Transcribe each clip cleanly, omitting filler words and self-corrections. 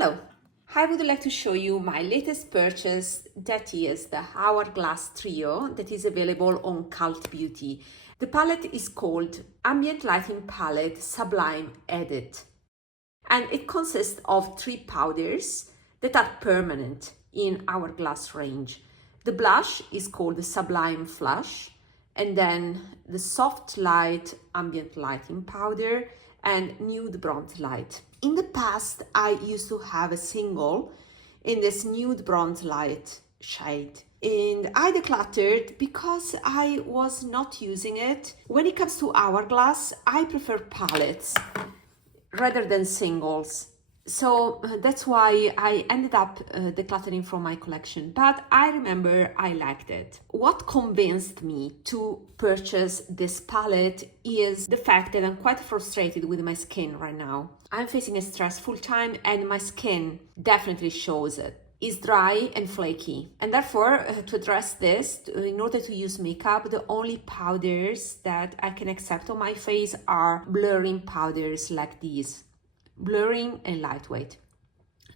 Hello! I would like to show you my latest purchase, that is the Hourglass Trio that is available on Cult Beauty. The palette is called Ambient Lighting Palette Sublime Edit, and it consists of 3 powders that are permanent in Hourglass range. The blush is called the Sublime Flush, and then the Soft Light Ambient Lighting Powder and Nude Bronze Light. In the past, I used to have a single in this Nude Bronze Light shade, and I decluttered because I was not using it. When it comes to Hourglass, I prefer palettes rather than singles. So that's why I ended up decluttering from my collection, but I remember I liked it. What convinced me to purchase this palette is the fact that I'm quite frustrated with my skin right now. I'm facing a stressful time and my skin definitely shows it. It's dry and flaky, and therefore to address this, in order to use makeup, the only powders that I can accept on my face are blurring powders like these. Blurring and lightweight.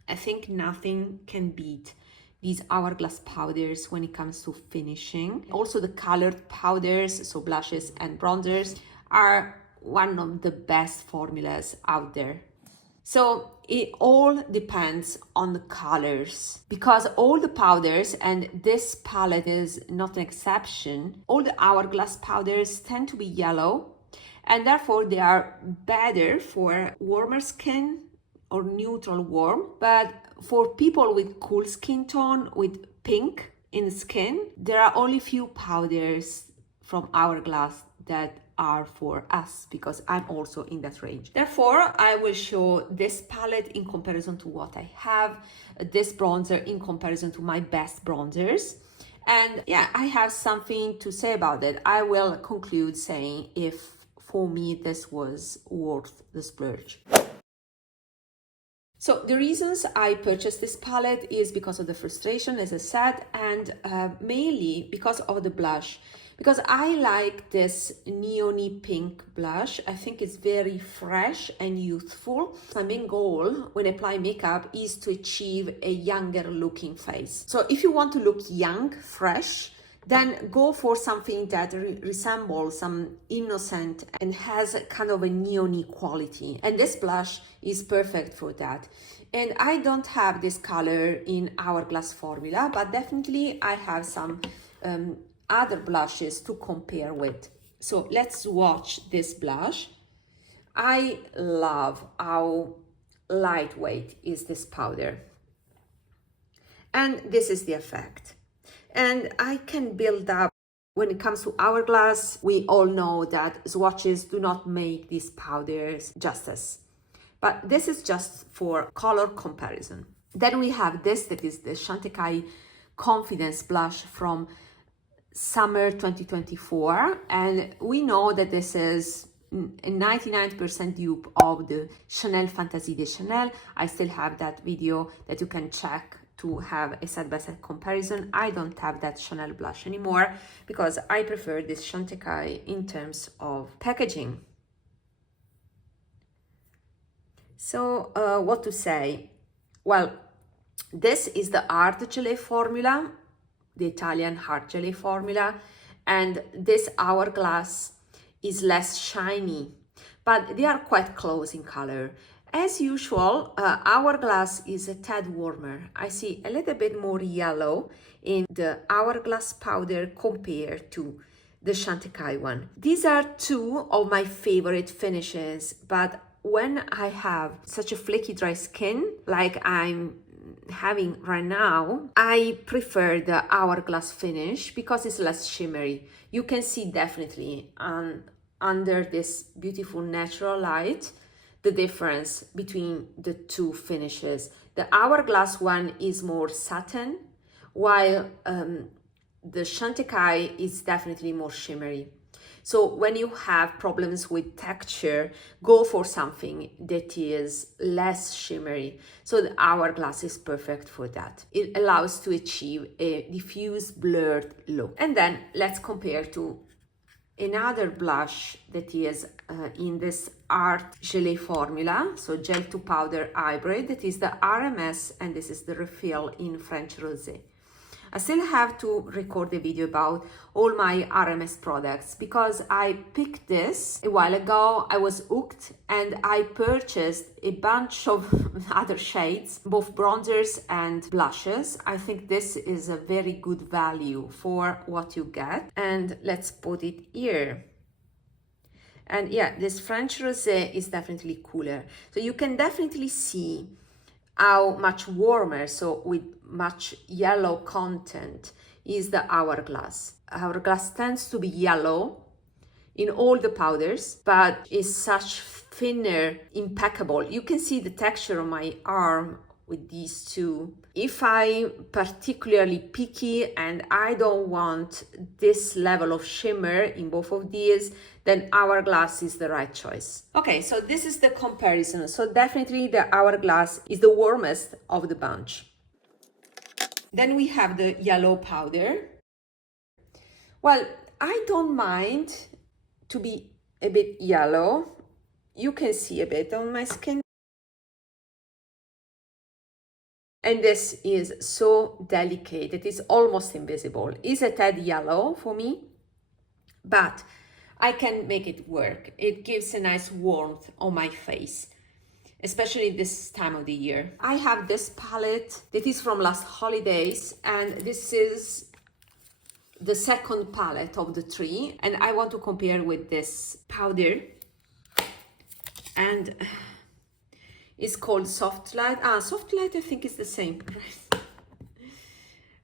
I think nothing can beat these Hourglass powders when it comes to finishing. Also the colored powders, so blushes and bronzers, are one of the best formulas out there. So it all depends on the colors, because all the powders, and this palette is not an exception, all the Hourglass powders tend to be yellow, and therefore they are better for warmer skin or neutral warm. But for people with cool skin tone, with pink in the skin, there are only few powders from Hourglass that are for us, because I'm also in that range. Therefore, I will show this palette in comparison to what I have, this bronzer in comparison to my best bronzers. And yeah, I have something to say about it. I will conclude saying if for me this was worth the splurge. So the reasons I purchased this palette is because of the frustration, as I said, and mainly because of the blush. Because I like this neon pink blush. I think it's very fresh and youthful. My main goal when I apply makeup is to achieve a younger looking face. So if you want to look young, fresh, then go for something that resembles some innocent and has kind of a neon quality. And this blush is perfect for that. And I don't have this color in Hourglass formula, but definitely I have some other blushes to compare with. So let's watch this blush. I love how lightweight is this powder. And this is the effect. And I can build up. When it comes to Hourglass, we all know that swatches do not make these powders justice. But this is just for color comparison. Then we have this, that is the Chantecaille Confidence Blush from Summer 2024. And we know that this is a 99% dupe of the Chanel Fantasy de Chanel. I still have that video that you can check to have a side-by-side comparison. I don't have that Chanel blush anymore because I prefer this Chantecaille in terms of packaging. So what to say? Well, this is the Art GELÉE formula, the Italian Art GELÉE formula, and this Hourglass is less shiny, but they are quite close in color. As usual, Hourglass is a tad warmer. I see a little bit more yellow in the Hourglass powder compared to the Chantecaille one. These are 2 of my favorite finishes, but when I have such a flaky dry skin like I'm having right now, I prefer the Hourglass finish because it's less shimmery. You can see definitely under this beautiful natural light the difference between the 2 finishes. The Hourglass one is more satin, while the Chantecaille is definitely more shimmery. So when you have problems with texture, go for something that is less shimmery. So the Hourglass is perfect for that. It allows to achieve a diffuse blurred look. And then let's compare to another blush that is in this art gelée formula, so gel to powder hybrid, that is the RMS, and this is the refill in French Rosé. I still have to record a video about all my RMS products because I picked this a while ago. I was hooked and I purchased a bunch of other shades, both bronzers and blushes. I think this is a very good value for what you get. And let's put it here. And yeah, this French Rosé is definitely cooler. So you can definitely see how much warmer, so with much yellow content, is the Hourglass. Hourglass tends to be yellow in all the powders, but is such thinner, impeccable. You can see the texture on my arm with these two. If I'm particularly picky and I don't want this level of shimmer in both of these, then Hourglass is the right choice. Okay, so this is the comparison. So definitely the Hourglass is the warmest of the bunch. Then we have the yellow powder. Well, I don't mind to be a bit yellow. You can see a bit on my skin. And this is so delicate, it is almost invisible. It's a tad yellow for me, but I can make it work. It gives a nice warmth on my face, especially this time of the year. I have this palette that is from last holidays, and this is the second palette of the three, and I want to compare with this powder, and it's called Soft Light. Soft Light I think is the same price.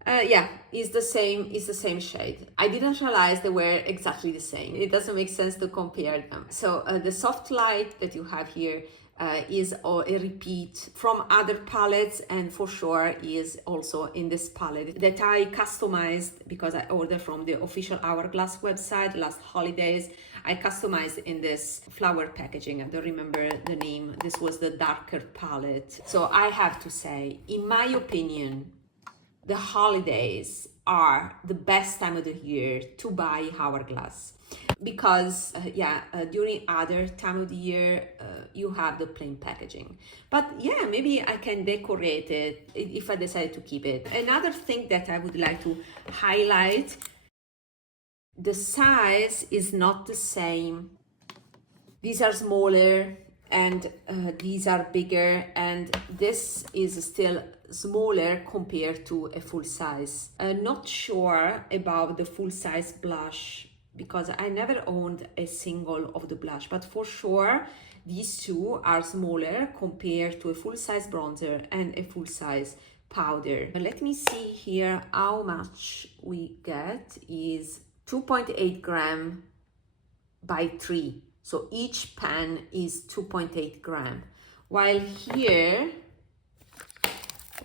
Yeah, it's the same shade. I didn't realize they were exactly the same. It doesn't make sense to compare them. So the Soft Light that you have here is a repeat from other palettes, and for sure is also in this palette that I customized because I ordered from the official Hourglass website last holidays. I customized in this flower packaging. I don't remember the name. This was the darker palette. So I have to say, in my opinion, the holidays are the best time of the year to buy Hourglass because during other time of the year you have the plain packaging, but yeah, maybe I can decorate it if I decide to keep it. Another thing that I would like to highlight, the size is not the same. These are smaller and these are bigger, and this is still smaller compared to a full size. Not sure about the full size blush because I never owned a single of the blush, but for sure these two are smaller compared to a full size bronzer and a full size powder. But let me see here how much we get. Is 2.8 gram by 3. So each pan is 2.8 gram. While here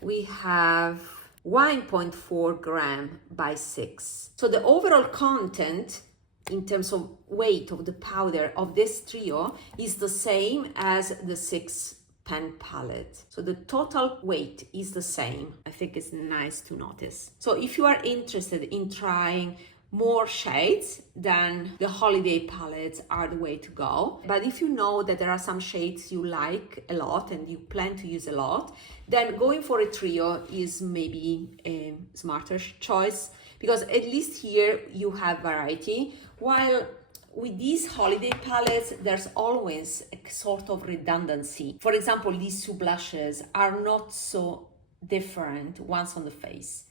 we have 1.4 gram by 6. So the overall content in terms of weight of the powder of this trio is the same as the 6 pan palette. So the total weight is the same. I think it's nice to notice. So if you are interested in trying more shades, then the holiday palettes are the way to go. But if you know that there are some shades you like a lot and you plan to use a lot, then going for a trio is maybe a smarter choice, because at least here you have variety. While with these holiday palettes, there's always a sort of redundancy. For example, these two blushes are not so different once on the face.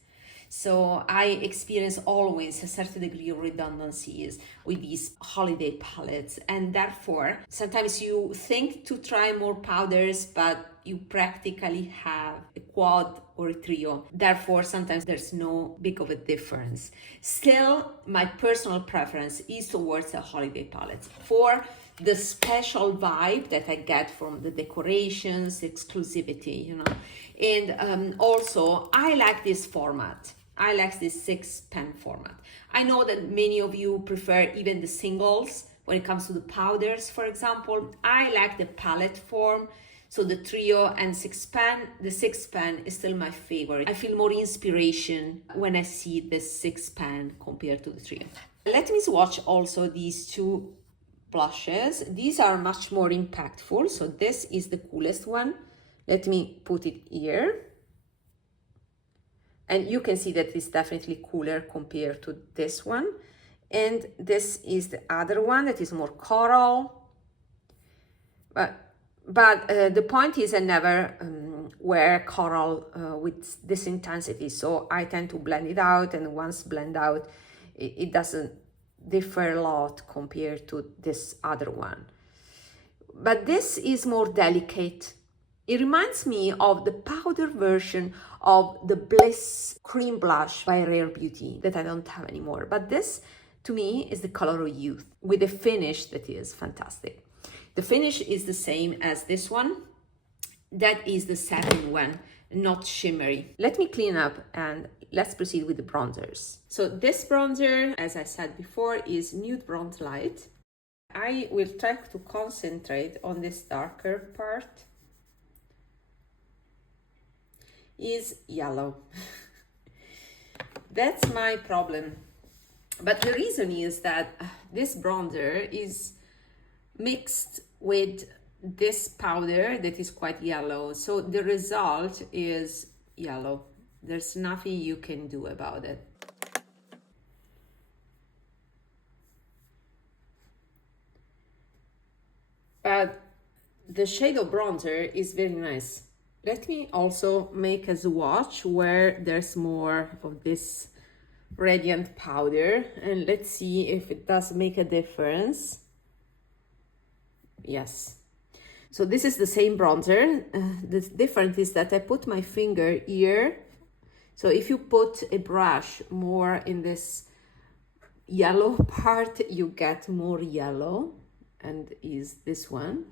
So I experience always a certain degree of redundancies with these holiday palettes, and therefore sometimes you think to try more powders, but you practically have a quad or a trio. Therefore, sometimes there's no big of a difference. Still, my personal preference is towards the holiday palettes for the special vibe that I get from the decorations, exclusivity, you know. And also, I like this format. I like this 6 pan format. I know that many of you prefer even the singles when it comes to the powders, for example. I like the palette form. So the trio and 6 pan, the 6 pan is still my favorite. I feel more inspiration when I see the 6 pan compared to the trio. Let me swatch also these two blushes. These are much more impactful. So this is the coolest one. Let me put it here. And you can see that it's definitely cooler compared to this one. And this is the other one that is more coral. But the point is I never wear coral with this intensity. So I tend to blend it out, and once blend out, it doesn't differ a lot compared to this other one. But this is more delicate. It reminds me of the powder version of the Bliss Cream Blush by Rare Beauty that I don't have anymore. But this, to me, is the color of youth with a finish that is fantastic. The finish is the same as this one. That is the satin one, not shimmery. Let me clean up and let's proceed with the bronzers. So this bronzer, as I said before, is Nude Bronze Light. I will try to concentrate on this darker part. Is yellow. That's my problem. But the reason is that this bronzer is mixed with this powder that is quite yellow. So the result is yellow. There's nothing you can do about it. But the shade of bronzer is very nice. Let me also make a swatch where there's more of this radiant powder, and let's see if it does make a difference. Yes. So this is the same bronzer. The difference is that I put my finger here. So if you put a brush more in this yellow part, you get more yellow, and is this one.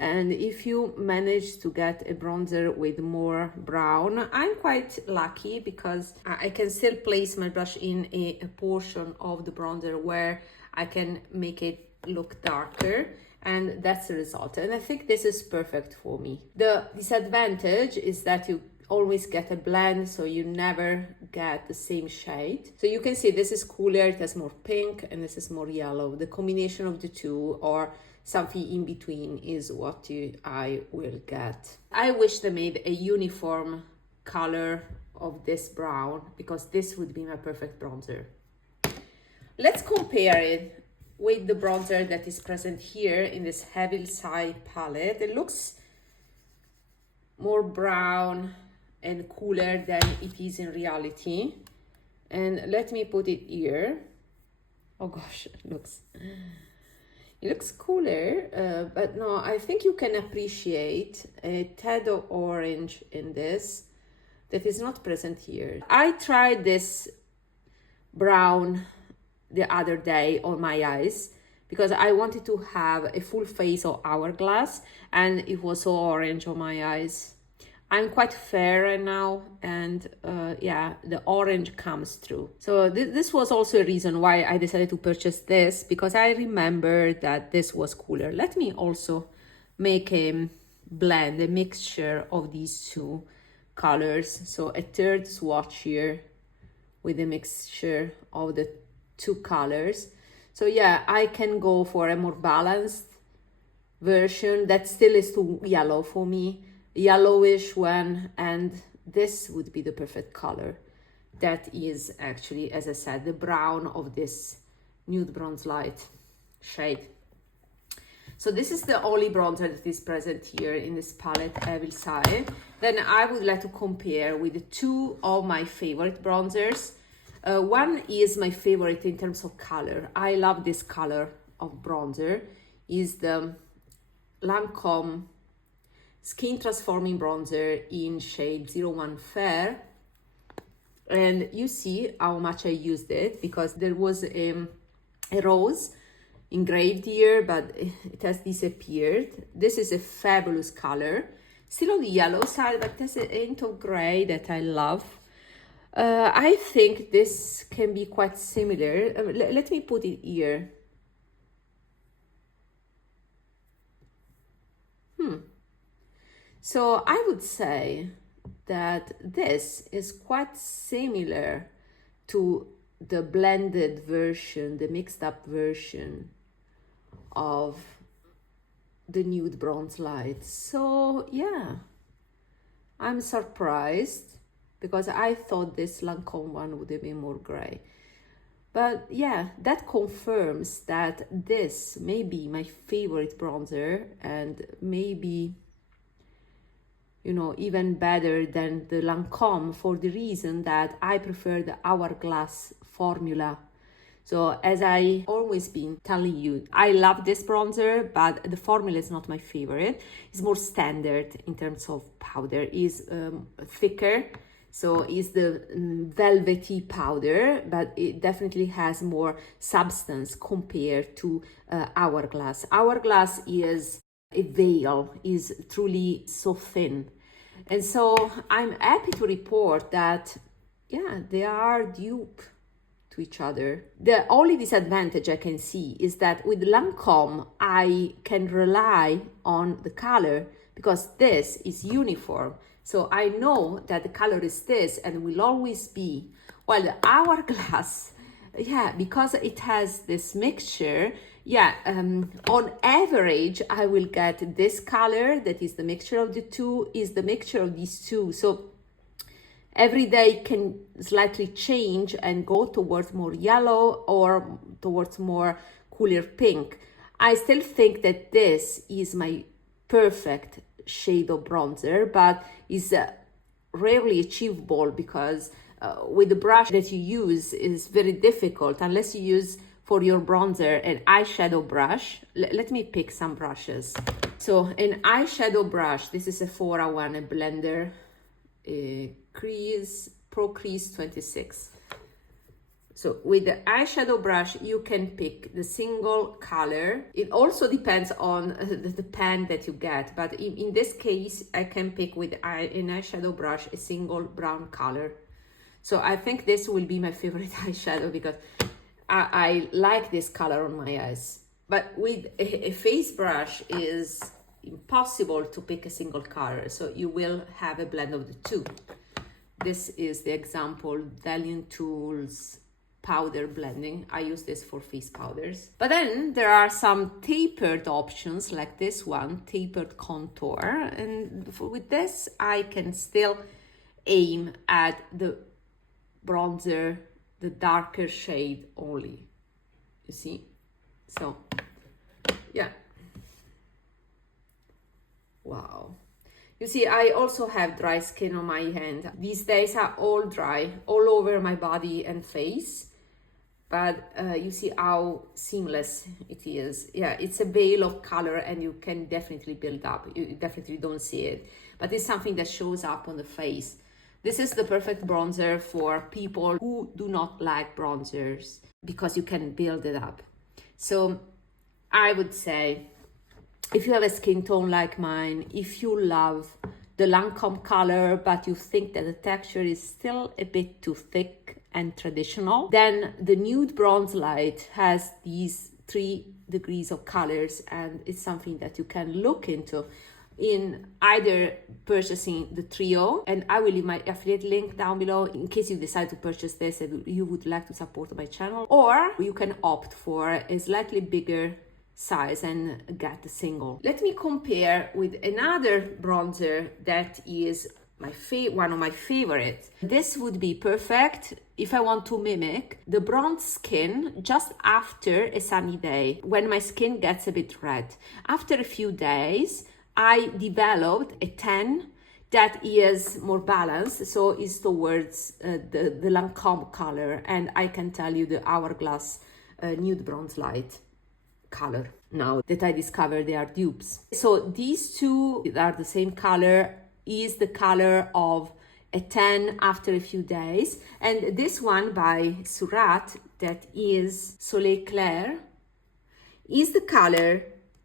And if you manage to get a bronzer with more brown, I'm quite lucky because I can still place my brush in a portion of the bronzer where I can make it look darker, and that's the result. And I think this is perfect for me. The disadvantage is that you always get a blend, so you never get the same shade. So you can see this is cooler, it has more pink, and this is more yellow. The combination of the two, or something in between, is what I will get. I wish they made a uniform color of this brown, because this would be my perfect bronzer. Let's compare it with the bronzer that is present here in this Grisaille palette. It looks more brown and cooler than it is in reality. And let me put it here. Oh gosh, it looks cooler, but no, I think you can appreciate a tad of orange in this that is not present here. I tried this brown the other day on my eyes because I wanted to have a full face of Hourglass, and it was so orange on my eyes. I'm quite fair right now, and yeah, the orange comes through. So this was also a reason why I decided to purchase this, because I remember that this was cooler. Let me also make a blend, a mixture of these two colors. So a third swatch here with a mixture of the two colors. So yeah, I can go for a more balanced version that still is too yellow for me. Yellowish one, and this would be the perfect color. That is actually, as I said, the brown of this Nude Bronze Light shade. So this is the only bronzer that is present here in this palette, Grisaille. Then I would like to compare with two of my favorite bronzers. One is my favorite in terms of color. I love this color of bronzer. Is the LANCôME Skin Transforming Bronzer in shade 01 Fair. And you see how much I used it, because there was a rose engraved here, but it has disappeared. This is a fabulous color, still on the yellow side, but there's a hint of gray that I love. I think this can be quite similar. Let me put it here. So I would say that this is quite similar to the blended version, the mixed up version of the nude bronze light. So yeah, I'm surprised because I thought this LANCôME one would have been more gray. But yeah, that confirms that this may be my favorite bronzer, and maybe, you know, even better than the LANCôME, for the reason that I prefer the Hourglass formula. So as I always been telling you, I love this bronzer, but the formula is not my favorite. It's more standard in terms of powder. It's thicker, so it's the velvety powder, but it definitely has more substance compared to Hourglass. Hourglass is a veil, is truly so thin. And so I'm happy to report that, yeah, they are dupe to each other. The only disadvantage I can see is that with LANCôME, I can rely on the color because this is uniform. So I know that the color is this and will always be. While the Hourglass, yeah, because it has this mixture, yeah, on average, I will get this color that is the mixture of the two, is the mixture of these two. So every day can slightly change and go towards more yellow or towards more cooler pink. I still think that this is my perfect shade of bronzer, but is rarely achievable because with the brush that you use is very difficult unless you use for your bronzer an eyeshadow brush. Let me pick some brushes. So an eyeshadow brush, this is a Sephora one, a blender, Pro Crease 26. So with the eyeshadow brush, you can pick the single color. It also depends on the pen that you get, but in this case, I can pick with an eyeshadow brush a single brown color. So I think this will be my favorite eyeshadow because I like this color on my eyes. But with a face brush is impossible to pick a single color, so you will have a blend of the two. This is the example, Valiant Tools powder blending. I use this for face powders. But then there are some tapered options like this one, tapered contour. And with this, I can still aim at the bronzer, the darker shade only, you see? So, yeah. Wow. You see, I also have dry skin on my hand. These days are all dry, all over my body and face. But you see how seamless it is. Yeah, it's a veil of color and you can definitely build up. You definitely don't see it, but it's something that shows up on the face. This is the perfect bronzer for people who do not like bronzers because you can build it up. So I would say, if you have a skin tone like mine, if you love the LANCôME color, but you think that the texture is still a bit too thick and traditional, then the nude bronze light has these 3 degrees of colors, and it's something that you can look into in either purchasing the trio, and I will leave my affiliate link down below in case you decide to purchase this and you would like to support my channel, or you can opt for a slightly bigger size and get the single. Let me compare with another bronzer that is one of my favorites. This would be perfect if I want to mimic the bronze skin just after a sunny day, when my skin gets a bit red. After a few days, I developed a tan that is more balanced, so is towards the LANCôME color, and I can tell you the Hourglass nude bronze light color now that I discovered they are dupes. So these two are the same color, is the color of a tan after a few days, and this one by SURRATT, that is Soleil Clair, is the color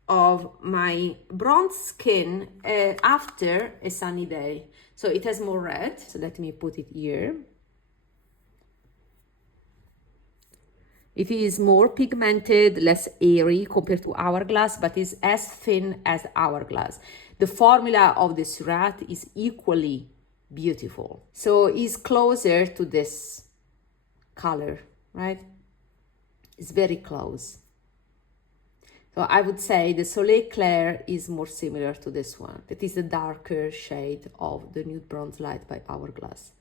of my bronze skin after a sunny day. So it has more red, so let me put it here. It is more pigmented, less airy compared to Hourglass, but is as thin as Hourglass. The formula of the SURRATT is equally beautiful. So it's closer to this color right? It's very close. So I would say the Soleil Clair is more similar to this one. That is the darker shade of the Nude Bronze Light by Hourglass.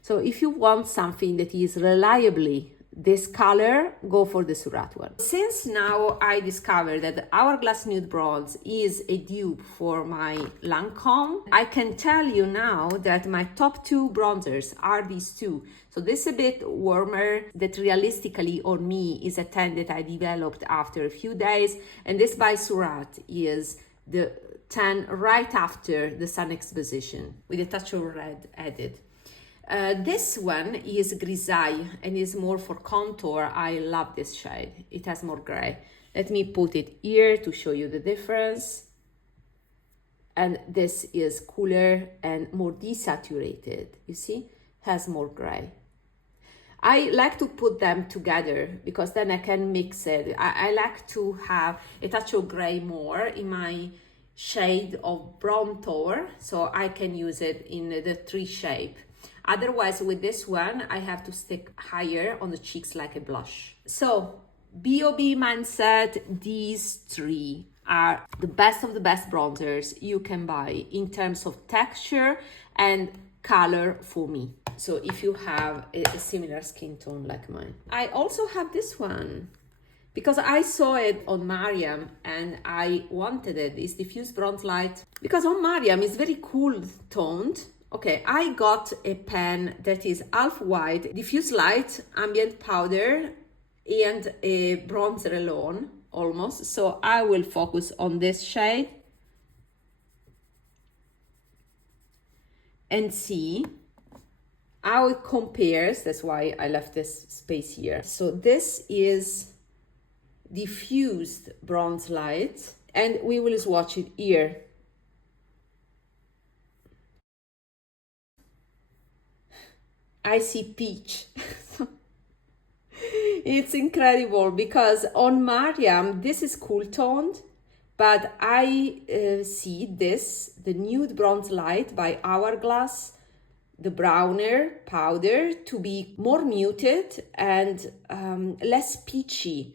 So if you want something that is reliably this color, go for the SURRATT one. Since now I discovered that the Hourglass Nude Bronze is a dupe for my LANCôME, I can tell you now that my top two bronzers are these two. So this is a bit warmer, that realistically on me is a tan that I developed after a few days, and this by SURRATT is the tan right after the sun exposition with a touch of red added. This one is Grisaille and is more for contour. I love this shade. It has more gray. Let me put it here to show you the difference. And this is cooler and more desaturated. You see, has more gray. I like to put them together because then I can mix it. I like to have a touch of gray more in my shade of bronzer, so I can use it in the 3 shape. Otherwise, with this one, I have to stick higher on the cheeks like a blush. So, B.O.B. mindset, these 3 are the best of the best bronzers you can buy in terms of texture and color for me. So if you have a similar skin tone like mine. I also have this one because I saw it on Mariam and I wanted it. It's Diffuse Bronze Light. Because on Mariam it's very cool toned. Okay, I got a pen that is half white, diffuse light, ambient powder, and a bronzer alone, almost. So I will focus on this shade and see how it compares. That's why I left this space here. So this is diffused bronze light, and we will swatch it here. I see peach. It's incredible because on Mariam this is cool toned, but I see this, the Nude Bronze Light by Hourglass, the browner powder, to be more muted and less peachy.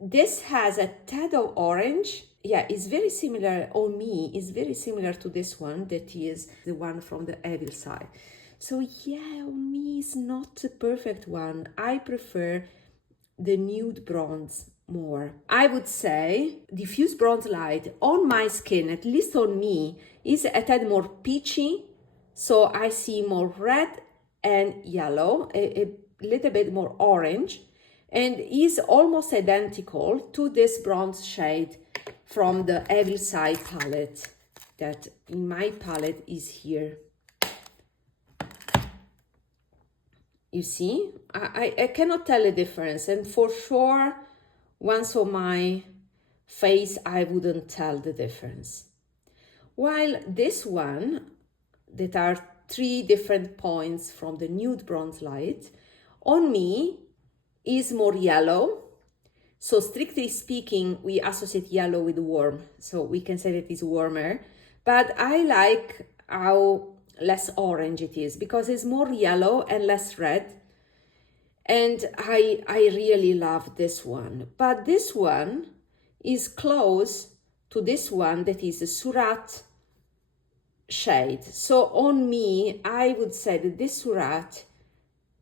This has a tad of orange. Yeah, it's very similar on me. It's very similar to this one, that is the one from the Evil Side. So yeah, on me it's not the perfect one. I prefer the nude bronze more. I would say diffuse bronze light on my skin, at least on me, is a tad more peachy. So I see more red and yellow, a little bit more orange, and is almost identical to this bronze shade from the Evil Side palette that in my palette is here. You see, I cannot tell a difference, and for sure, once on my face, I wouldn't tell the difference. While this one, that are 3 different points from the nude bronze light, on me is more yellow. So strictly speaking, we associate yellow with warm, so we can say that it's warmer. But I like how less orange it is because it's more yellow and less red, and I really love this one. But this one is close to this one that is a SURRATT shade. So on me, I would say that this SURRATT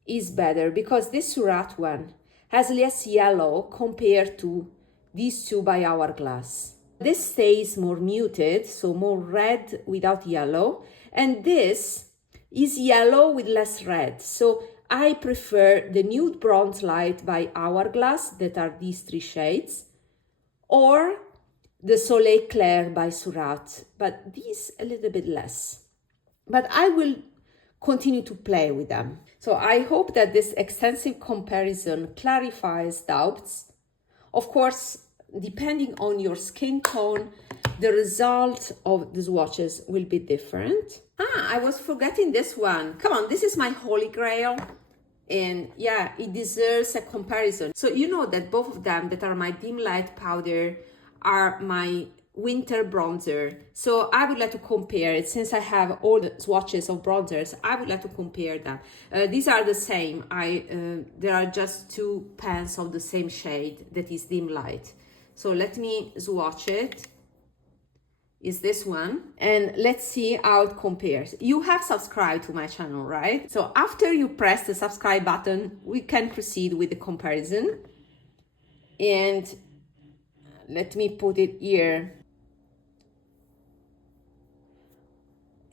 is better because this SURRATT one has less yellow compared to these 2 by Hourglass. This stays more muted, so more red without yellow, and this is yellow with less red. So I prefer the Nude Bronze Light by Hourglass, that are these 3 shades, or the Soleil Clair by SURRATT, but these a little bit less. But I will continue to play with them. So I hope that this extensive comparison clarifies doubts. Of course, depending on your skin tone, the result of the swatches will be different. I was forgetting this one. Come on, this is my holy grail. And yeah, it deserves a comparison. So you know that both of them that are my dim light powder are my winter bronzer. So I would like to compare it. Since I have all the swatches of bronzers, I would like to compare them. These are the same. There are just two pans of the same shade, that is dim light. So let me swatch it. Is this one, and let's see how it compares. You have subscribed to my channel, right? So after you press the subscribe button, we can proceed with the comparison. And let me put it here.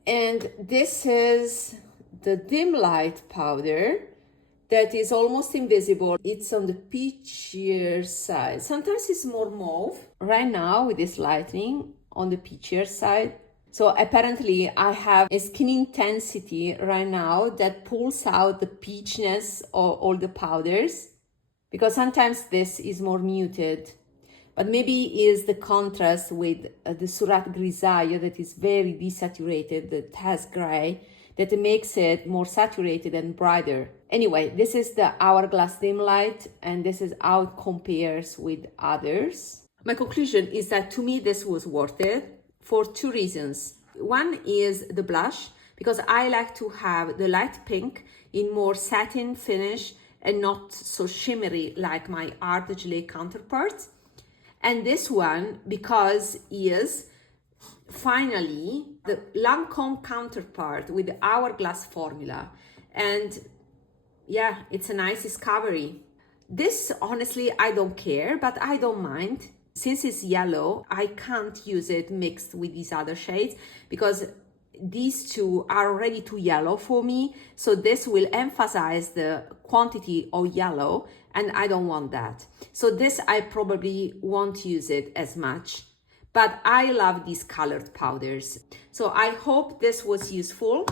And this is the dim light powder that is almost invisible. It's on the peachier side. Sometimes it's more mauve. Right now with this lighting, on the peachier side. So apparently I have a skin intensity right now that pulls out the peachiness of all the powders, because sometimes this is more muted, but maybe is the contrast with the SURRATT Grisaille that is very desaturated, that has gray, that makes it more saturated and brighter. Anyway, this is the Hourglass dim light, and this is how it compares with others. My conclusion is that to me this was worth it for two reasons. One is the blush, because I like to have the light pink in more satin finish and not so shimmery like my Art GELÉE counterparts. And this one because is finally the LANCôME counterpart with the Hourglass formula. And yeah, it's a nice discovery. This, honestly, I don't care, but I don't mind. Since it's yellow, I can't use it mixed with these other shades because these two are already too yellow for me. So this will emphasize the quantity of yellow, and I don't want that. So this, I probably won't use it as much, but I love these colored powders. So I hope this was useful.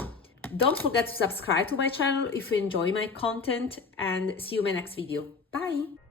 Don't forget to subscribe to my channel if you enjoy my content, and see you in my next video. Bye!